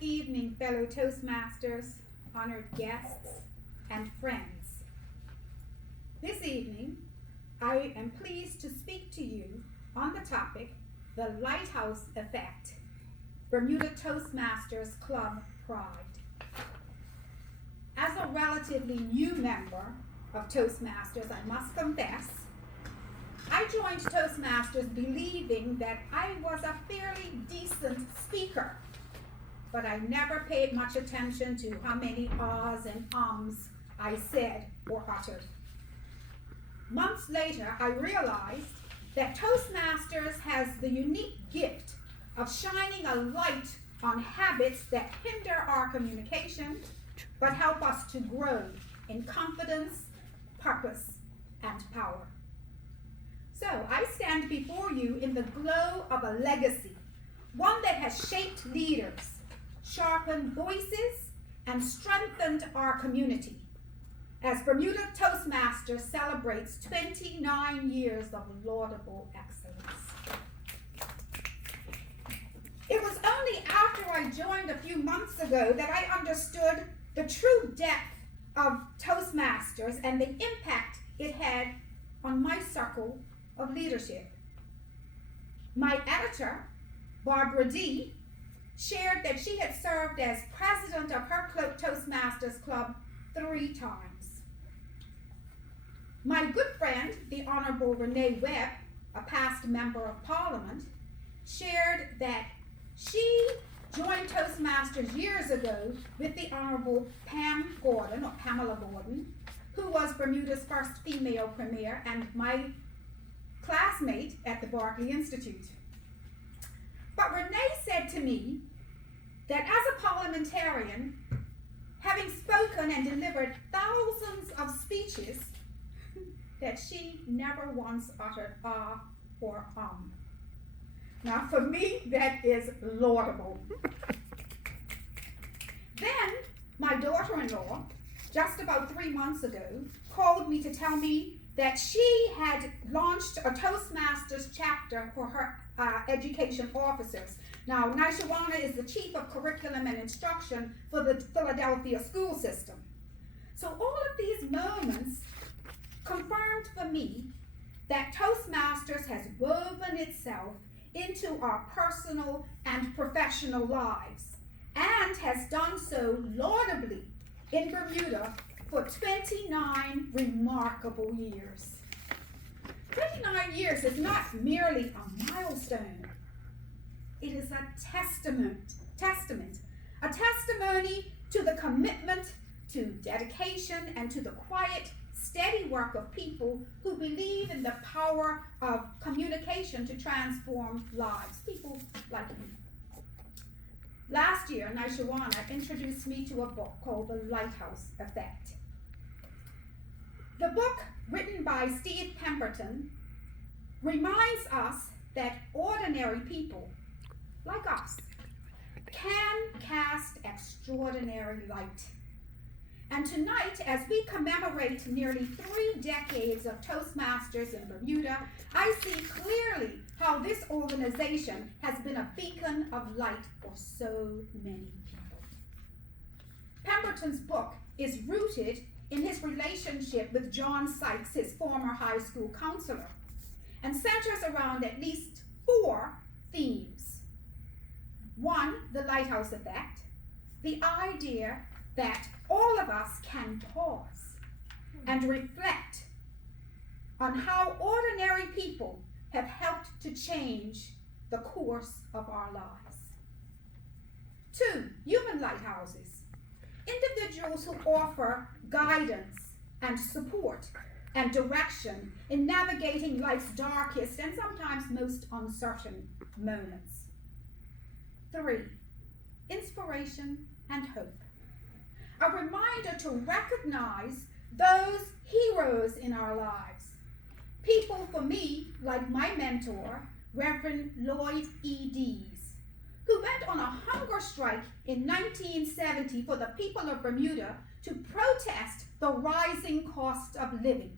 evening, fellow Toastmasters, honored guests, and friends. This evening, I am pleased to speak to you on the topic, the Lighthouse Effect, Bermuda Toastmasters Club Pride. As a relatively new member of Toastmasters, I must confess, I joined Toastmasters believing that I was a fairly decent speaker, but I never paid much attention to how many ahs and ums I said or uttered. Months later, I realized that Toastmasters has the unique gift of shining a light on habits that hinder our communication, but help us to grow in confidence, purpose, and power. So I stand before you in the glow of a legacy, one that has shaped leaders, sharpened voices, and strengthened our community, as Bermuda Toastmasters celebrates 29 years of laudable excellence. It was only after I joined a few months ago that I understood the true depth of Toastmasters and the impact it had on my circle of leadership. My editor, Barbara D., shared that she had served as president of her Toastmasters Club 3 times. My good friend, the Honorable Renee Webb, a past member of Parliament, shared that she joined Toastmasters years ago with the Honorable Pamela Gordon, who was Bermuda's first female premier and my classmate at the Berkeley Institute. But Renee said to me that as a parliamentarian, having spoken and delivered thousands of speeches, that she never once uttered ah or Now for me, that is laudable. Then my daughter-in-law, just about 3 months ago, called me to tell me that she had launched a Toastmasters chapter for her education officers. Now, Nishawana is the chief of curriculum and instruction for the Philadelphia school system. So all of these moments confirmed for me that Toastmasters has woven itself into our personal and professional lives, and has done so laudably in Bermuda for 29 remarkable years. 29 years is not merely a milestone. It is a testament, a testimony to the commitment, to dedication, and to the quiet, steady work of people who believe in the power of communication to transform lives, people like me. Last year, Nishawana introduced me to a book called The Lighthouse Effect. The book, written by Steve Pemberton, reminds us that ordinary people, like us, can cast extraordinary light. And tonight, as we commemorate nearly 3 decades of Toastmasters in Bermuda, I see clearly how this organization has been a beacon of light for so many people. Pemberton's book is rooted in his relationship with John Sykes, his former high school counselor, and centers around at least 4 themes. 1, the Lighthouse Effect, the idea that all of us can pause and reflect on how ordinary people have helped to change the course of our lives. 2, human lighthouses, individuals who offer guidance and support and direction in navigating life's darkest and sometimes most uncertain moments. 3, inspiration and hope. A reminder to recognize those heroes in our lives. People for me, like my mentor, Reverend Lloyd E. Dees, who went on a hunger strike in 1970 for the people of Bermuda to protest the rising cost of living.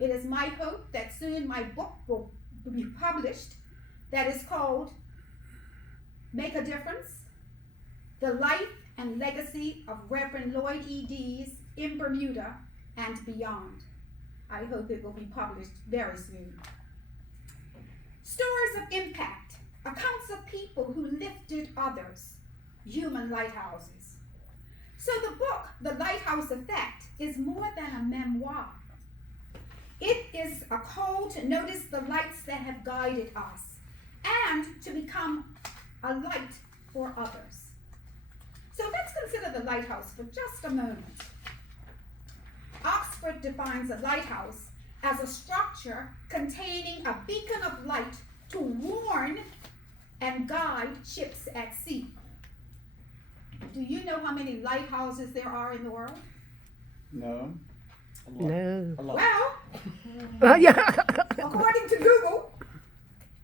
It is my hope that soon my book will be published that is called Make a Difference, the life and legacy of Reverend Lloyd E. Dees in Bermuda and beyond. I hope it will be published very soon. Stories of impact, accounts of people who lifted others, human lighthouses. So the book, The Lighthouse Effect, is more than a memoir. It is a call to notice the lights that have guided us and to become a light for others. So let's consider the lighthouse for just a moment. Oxford defines a lighthouse as a structure containing a beacon of light to warn and guide ships at sea. Do you know how many lighthouses there are in the world? No. No. A lot. Well, Yeah. according to Google,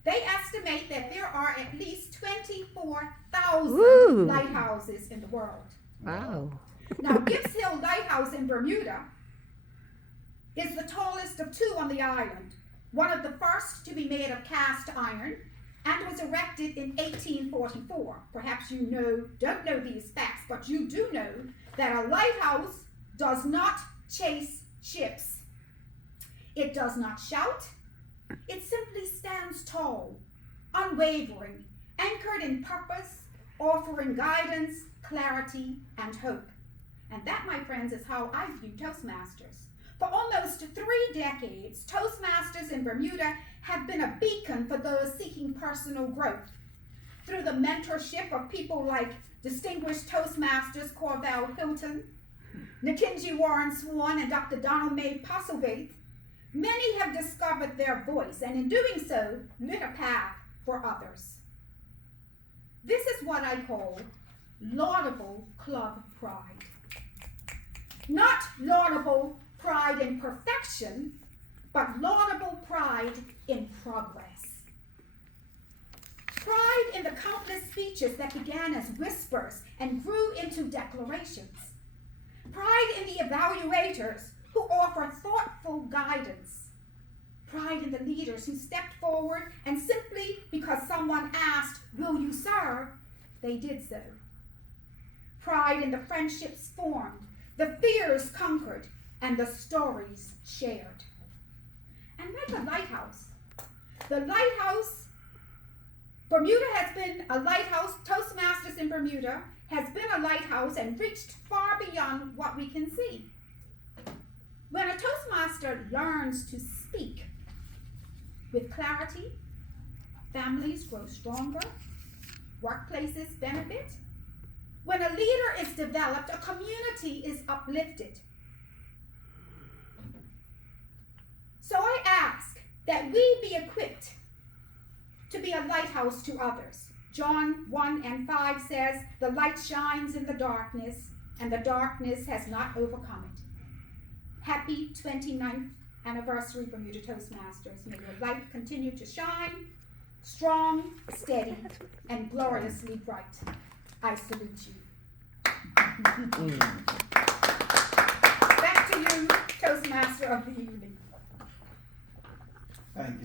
they estimate that there are at least 24,000 Woo. lighthouses in the world. Wow. Now, Gibbs Hill Lighthouse in Bermuda is the tallest of two on the island, one of the first to be made of cast iron, and was erected in 1844. Perhaps you don't know these facts, but you do know that a lighthouse does not chase ships. It does not shout. It simply stands tall, unwavering, anchored in purpose, offering guidance, clarity, and hope. And that, my friends, is how I view Toastmasters. For almost 3 decades, Toastmasters in Bermuda have been a beacon for those seeking personal growth. Through the mentorship of people like distinguished Toastmasters Corvell Hilton, Nikinji Warren Swan, and Dr. Donald May Postlethwaite, many have discovered their voice, and in doing so, lit a path for others. This is what I call laudable club pride. Not laudable pride in perfection, but laudable pride in progress. Pride in the countless speeches that began as whispers and grew into declarations. Pride in the evaluators who offer thoughtful guidance. Pride in the leaders who stepped forward and simply because someone asked, "Will you serve?" they did so. Pride in the friendships formed, the fears conquered, and the stories shared. And like a lighthouse, the lighthouse, Bermuda has been a lighthouse, Toastmasters in Bermuda has been a lighthouse and reached far beyond what we can see. When a Toastmaster learns to speak with clarity, families grow stronger, workplaces benefit. When a leader is developed, a community is uplifted. So I ask that we be equipped to be a lighthouse to others. John 1:5 says, "The light shines in the darkness, and the darkness has not overcome it." Happy 29th anniversary, Bermuda Toastmasters. May your light continue to shine, strong, steady, and gloriously bright. I salute you. Back to you, Toastmaster of the evening. Thank you.